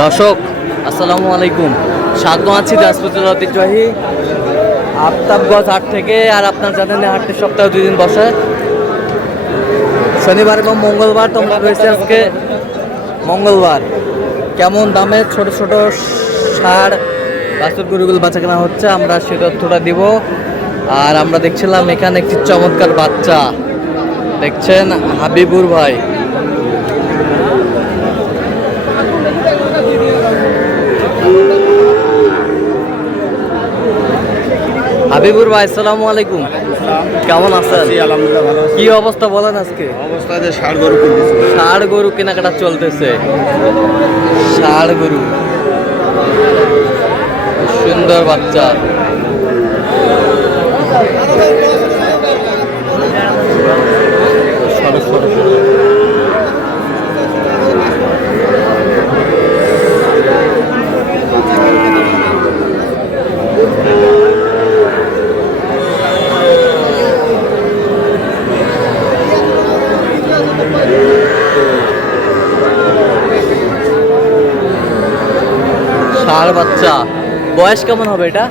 দর্শক আসসালামু আলাইকুম, স্বাগত আছি দিনাজপুরের ঐতিহ্যবাহী আফতাবগঞ্জ হাট থেকে। আর আপনার জানেন হাটটি সপ্তাহে 2 দিন বসে, শনিবার এবং মঙ্গলবার। তোমরা রয়েছে আজকে মঙ্গলবার। কেমন দামে ছোট ছোট ষাঁড় বাছুর গরুগুলো বাচ্চা কেনা হচ্ছে আমরা সে তথ্যটা দিব। আর আমরা দেখছিলাম এখানে একটি চমৎকার বাচ্চা, দেখছেন হাবিবুর ভাই। হাবিবুর ভাই আসসালামু আলাইকুম, কেমন আছেন? কি অবস্থা বলেন আজকে? অবস্থায় ষাড় গরু কিনতেছে, ষাড় গরু কেনাকাটা চলতেছে। ষাড় গরু, সুন্দর বাচ্চা। ষাঁড় বাচ্চা, বয়স কেমন হবে এটা?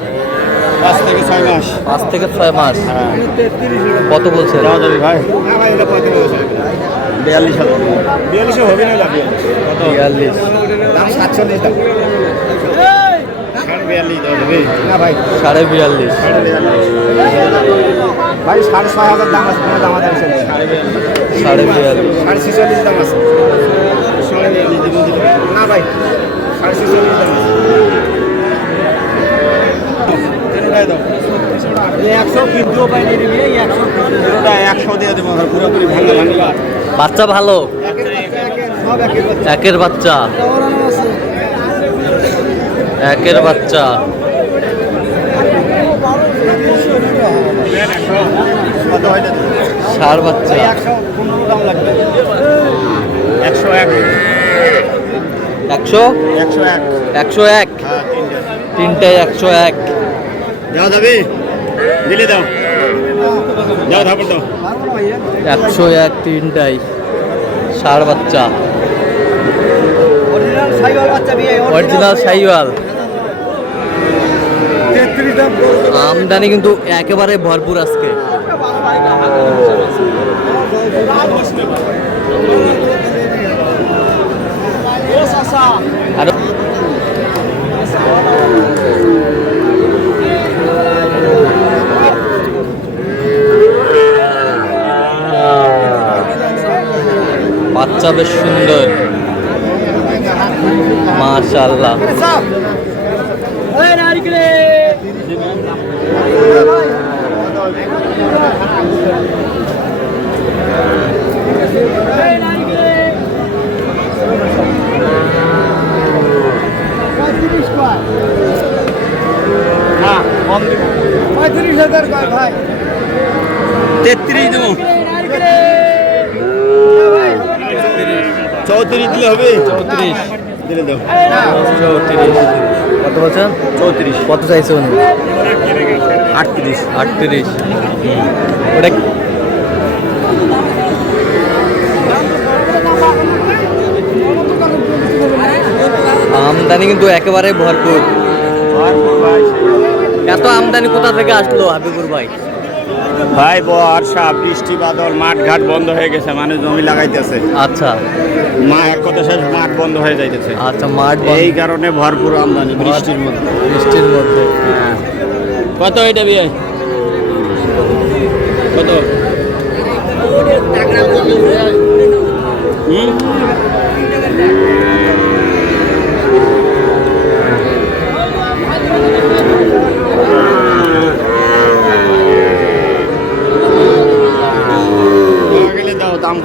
5 থেকে 6 মাস। 5 থেকে 6 মাস। কত বলছেন? যাওয়া যাবে ভাই? 42 হবে না? 42 দাম 47 দাম। 42 দেওয়া যাবে না ভাই? 42.5 ভাই 6,500 দাম আছে, কোনো দাম আছে? 42.5 46 দাম আছে না ভাই? 46 দাম আছে। 100 কিন্তু পাইনি রে, 100 দিয়ে দেবো পুরোপুরি ভাঙা ভাঙা। বাচ্চা ভালো, সব একের বাচ্চা, একের বাচ্চা। কত হয়? ষাঁড় বাচ্চা 115 দাম লাগবে। 101 100 101 101 হ্যাঁ, তিনটায় 101 দেওয়া যাবে? দিলে দাও, যাও ধাপড় দাও। 101 তিনটাই ষাঁড় বাচ্চা, অরিজিনাল শাহিওয়াল। আমদানি কিন্তু একেবারে ভরপুর আজকে। আর বাচ্চা বেশ সুন্দর, মাশাআল্লাহ। হ্যাঁ, কম দিব। 35,000 কয় ভাই? 33 দেবো। 34 দিলে হবে? 34 দিলে দাও। 34 কত বলছেন? 34 কত চাইছে উনি? 38 38 ওটা আমদানি কিন্তু একেবারে ভরপুর। এত আমদানি কোথা থেকে আসলো হাবিবুর ভাই? ভাই বর্ষা, বৃষ্টি, বাদল, মাঠ ঘাট বন্ধ হয়ে গেছে, মানুষ জমি লাগাইতেছে। আচ্ছা, এক কথা শেষ, মাঠ বন্ধ হয়ে যাইতেছে। আচ্ছা, মাঠ এই কারণে ভরপুর আমদানি বৃষ্টির মধ্যে। বৃষ্টির মধ্যে কত এটা বিয়ে? কত?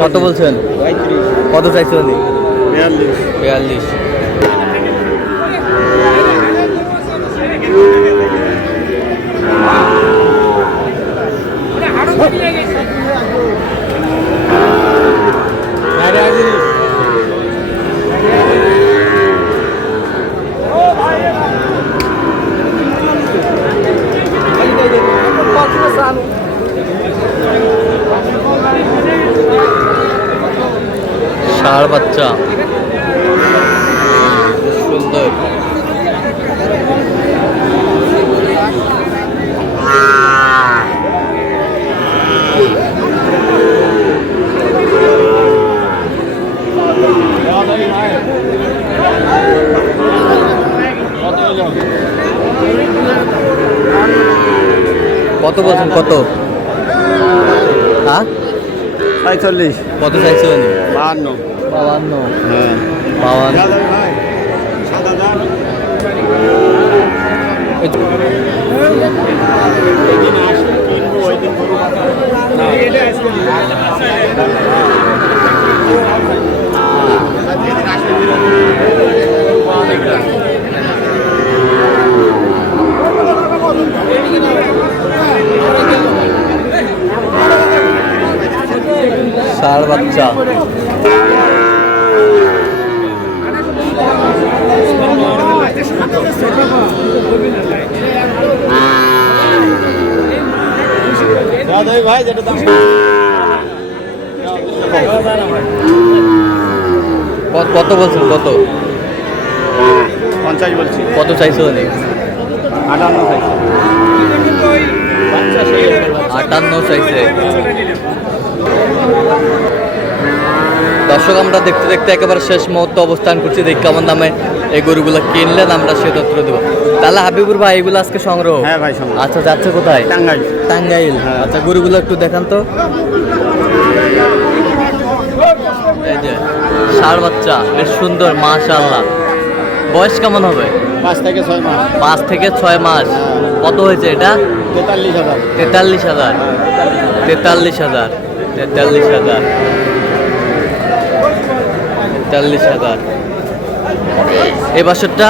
কত বলছেন? কত চাইছে উনি? 42 ষাঁড় বাচ্চা কত বলছেন কত? হ্যাঁ 45 কত চাইছিলেন? 52 52 হ্যাঁ 52 ভাই 7000 এদিন আসলে কিনবো ওই দিন গরু ষাঁড় বাচ্চা ভাই যেটা দাম কত বলছেন কত? 50 বলছি। কত চাইছিলেন? 58 চাইছে। 58 চাইছে। দর্শক আমরা দেখতে দেখতে একেবারে শেষ মুহূর্তে অবস্থান করছি, দেখি কেমন দামে এই গরুগুলো কিনলেন আমরা সে তথ্য দেবো। তাহলে হাবিবুর ভাই এগুলো আজকে সংগ্রহ? হ্যাঁ ভাই সংগ্রহ। আচ্ছা যাচ্ছে কোথায়? টাঙ্গাইল। টাঙ্গাইল। হ্যাঁ। আচ্ছা গরুগুলো একটু দেখান তো। এই যে ষাঁড় বাচ্চা বেশ সুন্দর মাশাআল্লাহ। বয়স কেমন হবে? 5 থেকে 6 মাস। 5 থেকে 6 মাস। কত হয়েছে এটা? 43000। 43,000। 43,000। 43,000। 43,000। এই বছরটা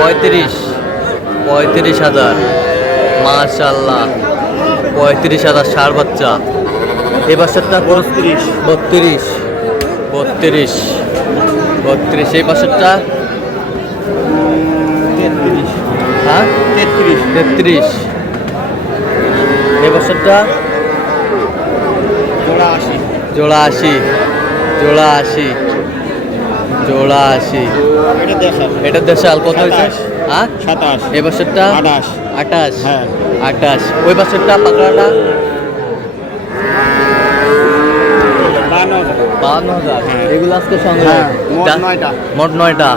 35। 35,000 মাশাআল্লাহ। 35,000 ষাঁড় বাচ্চা। এই বছরটা 32। 32। এই বছরটা 33। হ্যাঁ 33। 33। এই বছরটা জোড়া 80। জোড়া 80। জোড়া 80। জোড়া 80। এটা দেখাল। এটা দেশাল কত হয়েছে? 27। হ্যাঁ 27। এই বছরটা 28। 28। হ্যাঁ 28। ওই বছরটা পাকড়াটা 52,000। হ্যাঁ। এগুলো আজকে সংগ্রহ? হ্যাঁ, মোট 9টা। মোট 9টা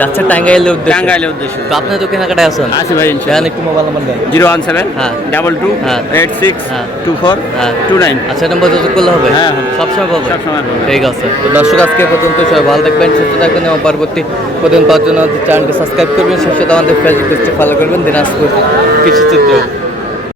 যাচ্ছে টাঙ্গাইলের উদ্দেশ্যে। টাঙ্গাইলের উদ্দেশ্যে। তো আপনি তো কেনাকাটায় আছেন? আছে ভাই দেন ইনশাআল্লাহ। একটু মোবাইল নাম্বার দেন। 017 হ্যাঁ 22 হ্যাঁ 86 হ্যাঁ 24 হ্যাঁ 29। আচ্ছা নম্বর যোগাযোগ করলে হবে? হ্যাঁ, হবে। সবসময় পাবে? সবসময় পাবে। ঠিক আছে। তো দর্শক আজকে এ পর্যন্ত, সবাই ভালো থাকবেন, সুস্থ থাকবেন এবং পরবর্তী প্রতিদিন পাওয়ার জন্য আমাদের চ্যানেলকে সাবস্ক্রাইব করবেন, সেই সাথে আমাদের ফেসবুক পেজটি ফলো করবেন দিনাজপুর কৃষিচিত্র।